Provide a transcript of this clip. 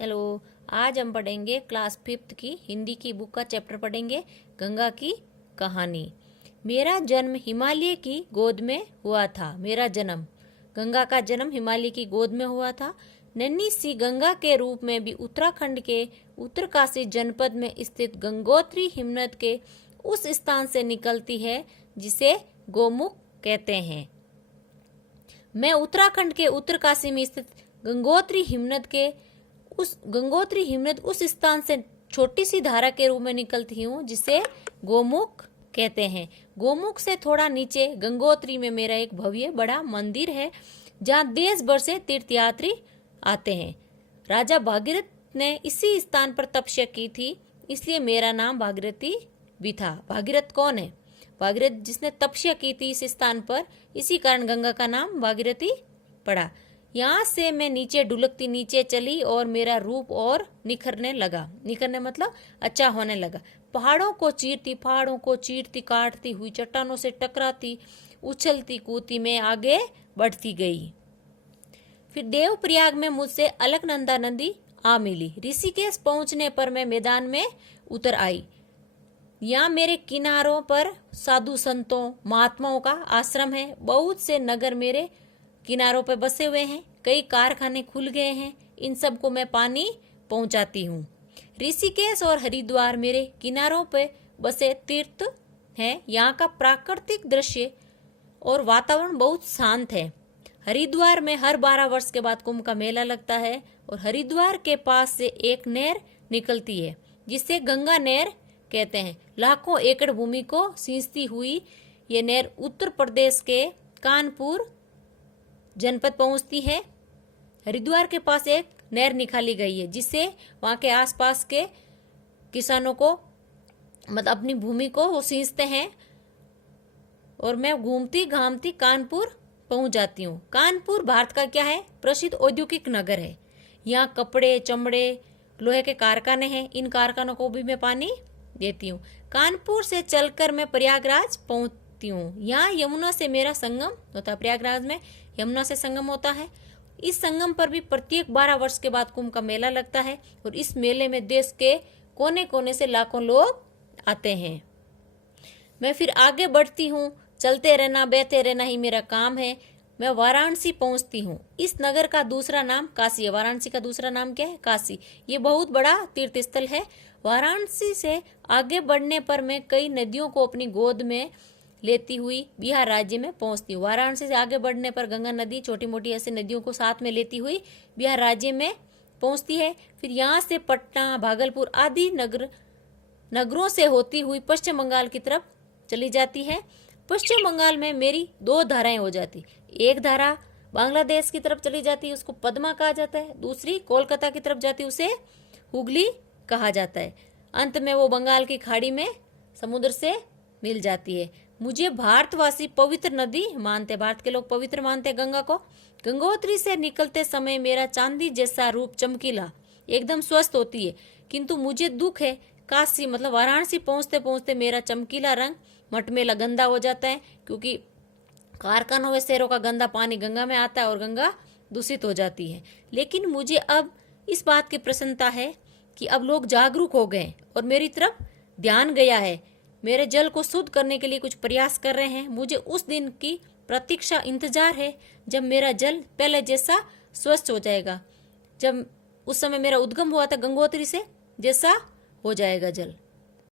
Hello. आज हम पढ़ेंगे क्लास 5th की हिंदी की बुक का चैप्टर पढ़ेंगे, गंगा की कहानी। मेरा जन्म हिमालय की गोद में हुआ था। मेरा जन्म, गंगा का जन्म हिमालय की गोद में हुआ था। नन्ही सी गंगा के रूप में भी उत्तराखंड के उत्तरकाशी जनपद में स्थित गंगोत्री हिमनद के उस स्थान से निकलती है जिसे गोमुख कहते हैं। मैं उत्तराखंड के उत्तरकाशी में स्थित गंगोत्री हिमनद उस स्थान से छोटी सी धारा के रूप में निकलती हूँ जिसे गोमुख कहते हैं। गोमुख से थोड़ा नीचे गंगोत्री में मेरा एक भव्य बड़ा मंदिर है जहाँ देश भर से तीर्थयात्री आते हैं। राजा भागीरथ ने इसी स्थान पर तपस्या की थी, इसलिए मेरा नाम भागीरथी भी था। भागीरथ कौन है? भागीरथ जिसने तपस्या की थी इस स्थान पर, इसी कारण गंगा का नाम भागीरथी पड़ा। यहाँ से मैं नीचे ढुलकती नीचे चली और मेरा रूप और निखरने लगा। निखरने मतलब अच्छा होने लगा। पहाड़ों को चीरती काटती हुई, चट्टानों से टकराती, उछलती कूदती मैं आगे बढ़ती गई। फिर देवप्रयाग में मुझसे अलकनंदा नदी आ मिली। ऋषिकेश पहुंचने पर मैं मैदान में उतर आई। यहाँ मेरे किनारों पर साधु संतों महात्माओं का आश्रम है। बहुत से नगर मेरे किनारों पर बसे हुए हैं। कई कारखाने खुल गए हैं। इन सब को मैं पानी पहुंचाती हूँ। ऋषिकेश और हरिद्वार मेरे किनारों पर बसे तीर्थ हैं। यहाँ का प्राकृतिक दृश्य और वातावरण बहुत शांत है। हरिद्वार में हर 12 वर्ष के बाद कुंभ का मेला लगता है और हरिद्वार के पास से एक नहर निकलती है जिसे गंगा नहर कहते हैं। लाखों एकड़ भूमि को सींचती हुई ये नहर उत्तर प्रदेश के कानपुर जनपद पहुंचती है। हरिद्वार के पास एक नहर निकाली गई है जिससे वहां के आसपास के किसानों को मतलब अपनी भूमि को वो सींचते हैं। और मैं घूमती घामती कानपुर पहुंच जाती हूँ। कानपुर भारत का क्या है? प्रसिद्ध औद्योगिक नगर है। यहाँ कपड़े, चमड़े, लोहे के कारखाने हैं। इन कारखानों को भी मैं पानी देती हूँ। कानपुर से चलकर मैं प्रयागराज पहुंचती हूँ। यहाँ यमुना से मेरा संगम होता है। प्रयागराज में यमुना से संगम होता है। इस संगम पर भी प्रत्येक 12 वर्ष के बाद कुंभ का मेला लगता है और इस मेले में देश के कोने कोने से लाखों लोग आते हैं। मैं फिर आगे बढ़ती हूँ। चलते रहना, बहते रहना ही मेरा काम है। मैं वाराणसी पहुंचती हूँ। इस नगर का दूसरा नाम काशी है। वाराणसी का दूसरा नाम क्या है? काशी। ये बहुत बड़ा तीर्थ स्थल है। वाराणसी से आगे बढ़ने पर मैं कई नदियों को अपनी गोद में लेती हुई बिहार राज्य में पहुंचती हूँ। वाराणसी से आगे बढ़ने पर गंगा नदी, छोटी मोटी ऐसे नदियों को साथ में लेती हुई बिहार राज्य में पहुंचती है। फिर यहाँ से पटना, भागलपुर आदि नगरों से होती हुई पश्चिम बंगाल की तरफ चली जाती है। पश्चिम बंगाल में मेरी 2 धाराएं हो जाती। एक धारा बांग्लादेश की तरफ चली जाती है, उसको पद्मा कहा जाता है। दूसरी कोलकाता की तरफ जाती, उसे हुगली कहा जाता है। अंत में वो बंगाल की खाड़ी में समुद्र से मिल जाती है। मुझे भारतवासी पवित्र नदी मानते, भारत के लोग पवित्र मानते गंगा को। गंगोत्री से निकलते समय मेरा चांदी जैसा रूप चमकीला एकदम स्वस्थ होती है, किंतु मुझे दुख है। काशी मतलब वाराणसी पहुंचते पहुंचते मेरा चमकीला रंग मटमेला गंदा हो जाता है, क्योंकि कारखानों व शहरों का गंदा पानी गंगा में आता है और गंगा दूषित हो जाती है। लेकिन मुझे अब इस बात की प्रसन्नता है कि अब लोग जागरूक हो गए और मेरी तरफ ध्यान गया है। मेरे जल को शुद्ध करने के लिए कुछ प्रयास कर रहे हैं। मुझे उस दिन की प्रतीक्षा इंतजार है जब मेरा जल पहले जैसा स्वच्छ हो जाएगा। जब उस समय मेरा उद्गम हुआ था गंगोत्री से, जैसा हो जाएगा जल।